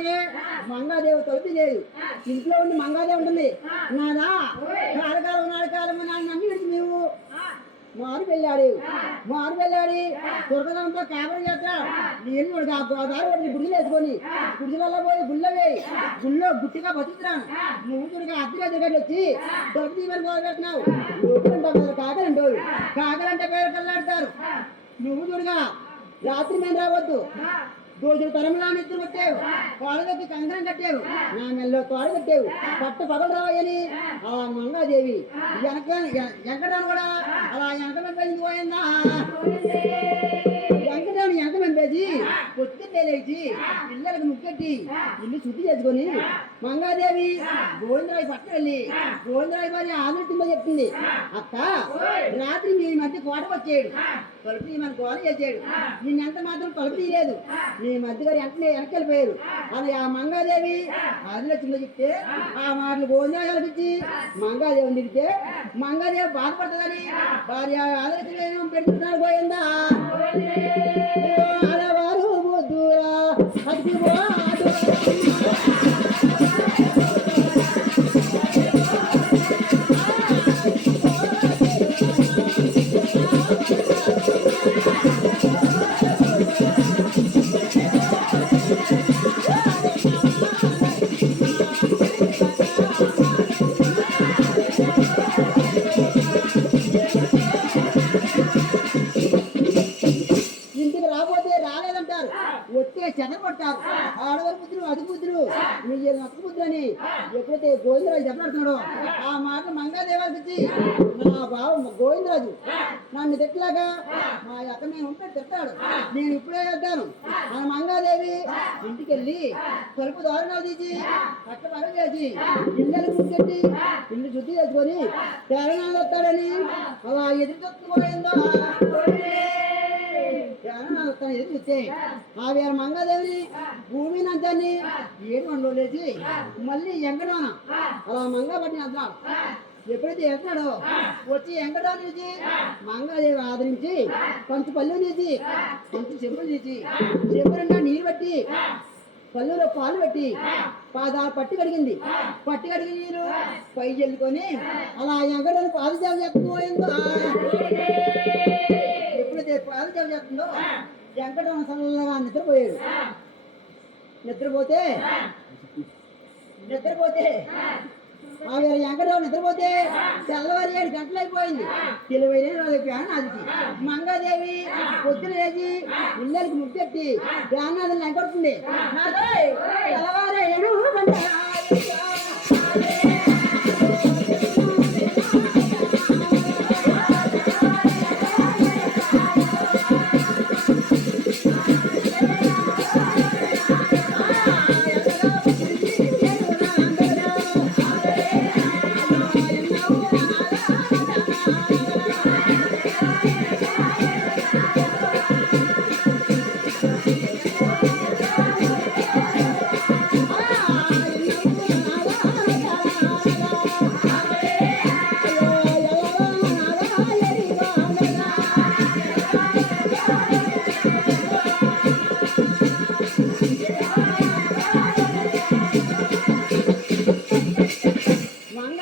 తెల్లవారితే మంగాదేవి తలుపు లేదు. ఇంట్లో ఉండి మంగాదేవి ఉంటుంది. నాదా నాడకాలం నన్ను అన్ని విడిచి నీవు మారు వెళ్ళాడు. దుర్గదంతో కాపరి చేస్తా నీళ్ళు దారి గుడిలు వేసుకొని గుడిలలో పోయి గుళ్ళో గుట్టిగా బతుకుతున్నాను. నువ్వు చూడగా అద్దెగా దిగండి వచ్చి దొరికి తీమని మొదలుపెట్టినావు. కాకలంటే పేరు కల్లాడతారు. నువ్వు చూడగా రాత్రి మేము రావద్దు. దోషులు తరంలా నిద్ర కొట్టావు. తోడగట్టి కంకణం కట్టావు. నా మెల్లో తోడ కట్టావు. పట్టు పగలు రావని ఆ మంగాదేవి వెంకటాన్ని కూడా అలా వెంకటం పోయిందా? వెంకటాన్ని వెంకటం పేసి పొద్దున్నే లేచి పిల్లలకు ముక్కెట్టి ఇల్లు శుద్ధి చేసుకొని మంగాదేవి గోవిందరాయి పట్ల వెళ్ళి గోవిందరాయి వారి ఆదరించిందో చెప్తుంది. అక్క రాత్రి మీ మధ్య కోటకు వచ్చాడు. తలుపు తీయమని గోడ చేసాడు. నిన్నెంత మాత్రం తలుపు తీయలేదు. నీ మధ్య గారు వెనకెళ్ళిపోయారు అని ఆ మంగాదేవి ఆదిలక్ష్మిలో చెప్తే ఆ మాటలు గోవిందరావు కల్పించి మంగాదేవిని తిరిగితే మంగాదేవి బాధపడుతుందని భార్య ఆదిలక్ష్మి పెట్టుకున్నాడు. పోయిందా ఆడవారు బుద్ధురా చెదరగొట్టారు. ఆడవారి బుద్ధులు అతి బుద్ధులు మీరు అతి బుద్ధులు అని ఎప్పుడైతే గోవిందరాజు చెప్పడుతున్నాడో ఆ మాట మంగాదేవారికి వచ్చి నా బావ గోవిందరాజు నన్ను తిట్టలాగా మా అక్క నేను ఉంటే తిట్టాడు. నేను ఇప్పుడే వెళ్తాను మన మంగాదేవి ఇంటికి వెళ్ళి తలుపు దారుణాలు తీసి కట్ట పగలు చేసి ఇళ్ళని కూర్చొని ఇల్లు శుద్ధి చేసుకొని తెలంగాణ వస్తాడని అలా ఎదురు తొక్కుపోయిందో ఎదురు చూస్తే ఆ వేరే మంగాదేవిని భూమి నంచాన్ని 7 మండలో లేచి మళ్ళీ ఎంకటాన అలా మంగా పట్టిన అర్థం ఎప్పుడైతే వెళ్తాడో వచ్చి ఎంకటా నుంచి మంగాదేవి ఆదరించి కొంచెం పళ్ళు తీసి కొంచెం చెంపులు తీసి చెంపులుండా నీరు పట్టి పళ్ళులో పాలు పెట్టి పట్టి కడిగింది. పట్టి కడిగి నీరు పై చల్లుకొని అలా ఎంకటాన్ని పాదసేవ చెప్పుకోయిందో ఎప్పుడైతే పాదసేవ చేస్తుందో వెంకటరమణ సల్లగా నిద్రపోయాడు. నిద్రపోతే ఆ వేళ వెంకటరావు నిద్రపోతే తెల్లవారి 7 గంటలు అయిపోయింది. తెలివైన ప్యానాదికి మంగాదేవి పొద్దున లేచి ఇళ్ళకి ముట్టెట్టి ప్యానాదులు వెంకడుతుంది. తెల్లవారు 7 గంటల